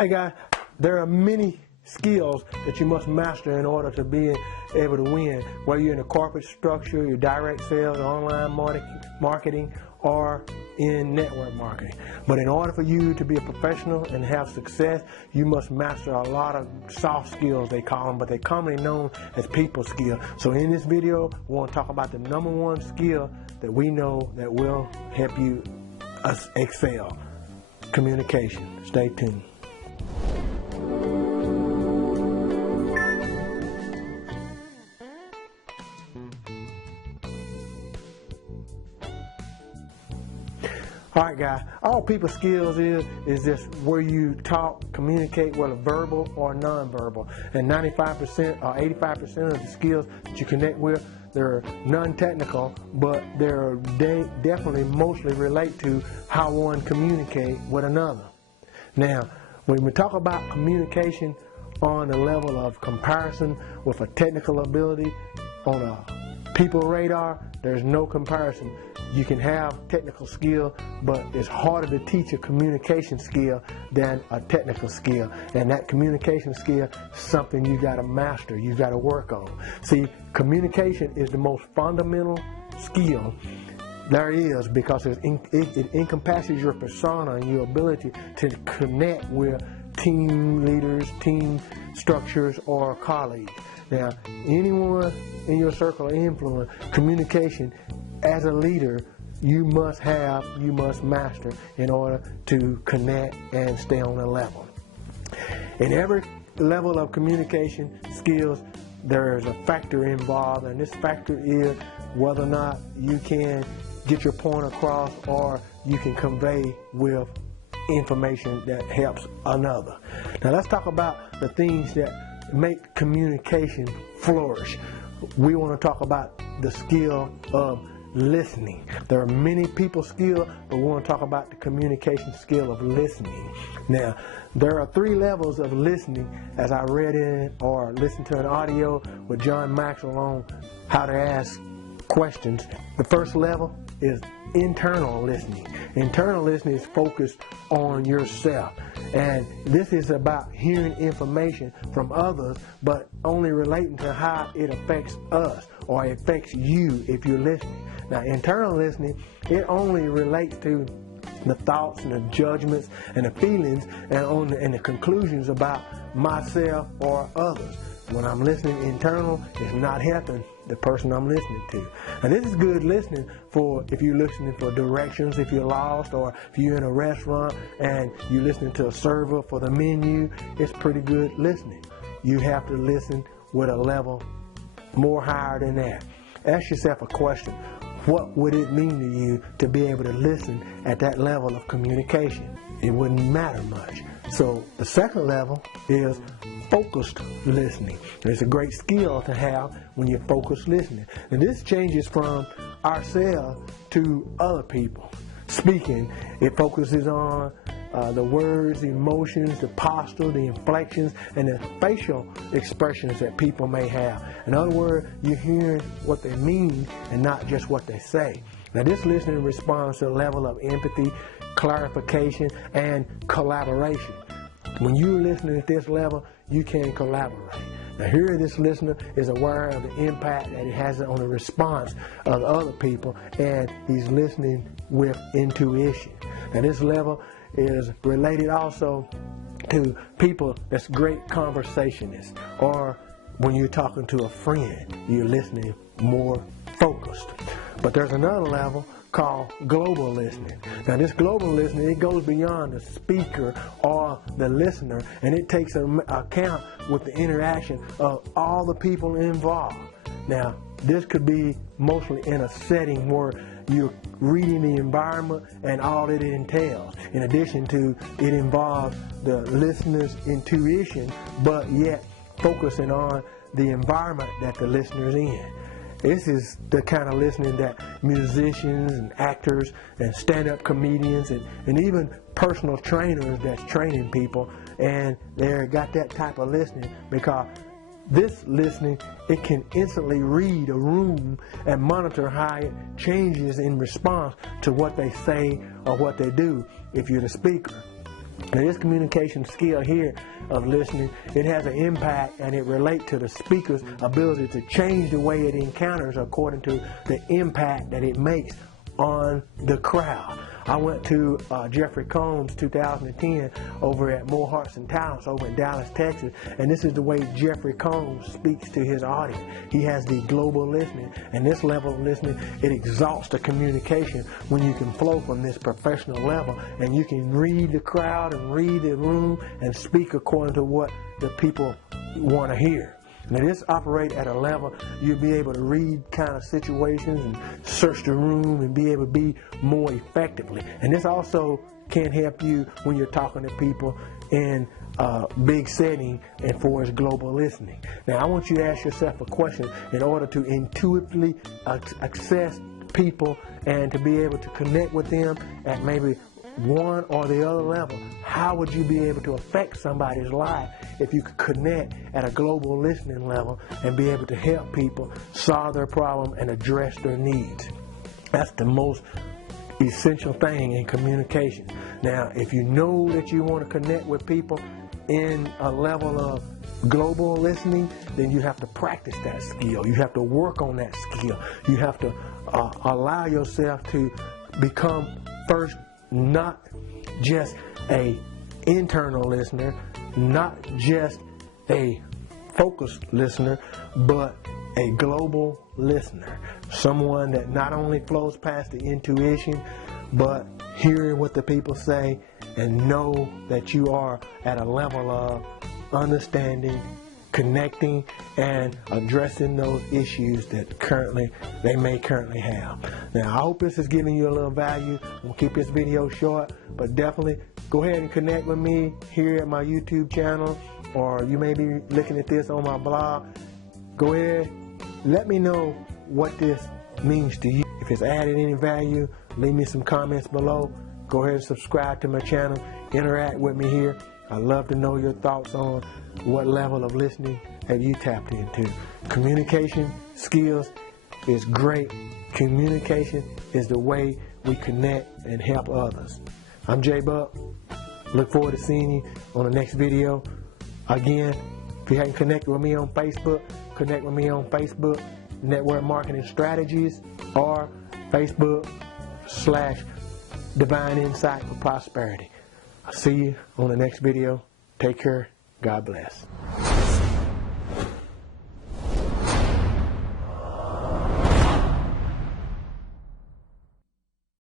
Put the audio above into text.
Hey guys, there are many skills that you must master in order to be able to win, whether you're in a corporate structure, your direct sales, online marketing, or in network marketing. But in order for you to be a professional and have success, you must master a lot of soft skills, they call them, but they're commonly known as people skills. So in this video, we want to talk about the #1 skill that we know that will help you excel: communication. Stay tuned. Alright guys, all people skills is just where you talk, communicate, whether verbal or non-verbal. And 95% or 85% of the skills that you connect with, they're non-technical, but they're definitely mostly relate to how one communicates with another. Now, when we talk about communication on a level of comparison with a technical ability on a people radar, there's no comparison. You can have technical skill, but it's harder to teach a communication skill than a technical skill. And that communication skill is something you got to master, you got to work on. See, communication is the most fundamental skill there is, because it encompasses your persona and your ability to connect with team leaders, team structures, or colleagues. Now, anyone in your circle of influence, communication as a leader, you must master in order to connect and stay on a level. In every level of communication skills, there is a factor involved, and this factor is whether or not you can get your point across or you can convey with information that helps another. Now let's talk about the things that make communication flourish. We want to talk about the skill of listening. There are many people skills, but we want to talk about the communication skill of listening. Now, there are 3 levels of listening, as I read in or listened to an audio with John Maxwell on how to ask questions. The first level is internal listening. Internal listening is focused on yourself, and this is about hearing information from others, but only relating to how it affects us or it affects you if you're listening. Now, internal listening, it only relates to the thoughts and the judgments and the feelings and the conclusions about myself or others. When I'm listening internal, it's not helping the person I'm listening to. And this is good listening for if you're listening for directions, if you're lost, or if you're in a restaurant and you're listening to a server for the menu. It's pretty good listening. You have to listen with a level more higher than that. Ask yourself a question. What would it mean to you to be able to listen at that level of communication? It wouldn't matter much. So the second level is focused listening. It's a great skill to have when you're focused listening. And this changes from ourselves to other people. Speaking, it focuses on the words, the emotions, the posture, the inflections, and the facial expressions that people may have. In other words, you're hearing what they mean and not just what they say. Now, this listening responds to a level of empathy, clarification, and collaboration. When you're listening at this level, you can collaborate. Now, here this listener is aware of the impact that it has on the response of other people, and he's listening with intuition. Now, this level is related also to people that's great conversationists, or when you're talking to a friend, you're listening more focused. But there's another level called global listening. Now, this global listening, it goes beyond the speaker or the listener, and it takes account with the interaction of all the people involved. Now, this could be mostly in a setting where you're reading the environment and all that it entails. In addition to, it involves the listener's intuition, but yet focusing on the environment that the listener's in. This is the kind of listening that musicians and actors and stand-up comedians and even personal trainers that's training people, and they got that type of listening, because this listening, it can instantly read a room and monitor how it changes in response to what they say or what they do if you're the speaker. Now, this communication skill here of listening, it has an impact, and it relates to the speaker's ability to change the way it encounters according to the impact that it makes on the crowd. I went to Jeffrey Combs 2010 over at More Hearts and Talents over in Dallas, Texas, and this is the way Jeffrey Combs speaks to his audience. He has the global listening, and this level of listening, it exalts the communication when you can flow from this professional level, and you can read the crowd and read the room and speak according to what the people want to hear. Now, this operates at a level you'll be able to read kind of situations and search the room and be able to be more effectively. And this also can help you when you're talking to people in a big setting and for its global listening. Now, I want you to ask yourself a question in order to intuitively access people and to be able to connect with them at maybe one or the other level. How would you be able to affect somebody's life if you could connect at a global listening level and be able to help people solve their problem and address their needs? That's the most essential thing in communication. Now, if you know that you want to connect with people in a level of global listening, then you have to practice that skill. You have to work on that skill. You have to allow yourself to become first not just a internal listener, not just a focused listener, but a global listener. Someone that not only flows past the intuition, but hearing what the people say and know that you are at a level of understanding, connecting, and addressing those issues that they may currently have. Now, I hope this is giving you a little value. We'll keep this video short, but definitely go ahead and connect with me here at my YouTube channel, or you may be looking at this on my blog. Go ahead, let me know what this means to you. If it's added any value, leave me some comments below. Go ahead and subscribe to my channel. Interact with me here. I'd love to know your thoughts on what level of listening have you tapped into. Communication skills is great. Communication is the way we connect and help others. I'm Jay Buck. Look forward to seeing you on the next video. Again, if you haven't connected with me on Facebook, connect with me on Facebook, Network Marketing Strategies, or Facebook/Divine Insight for Prosperity. I'll see you on the next video. Take care. God bless.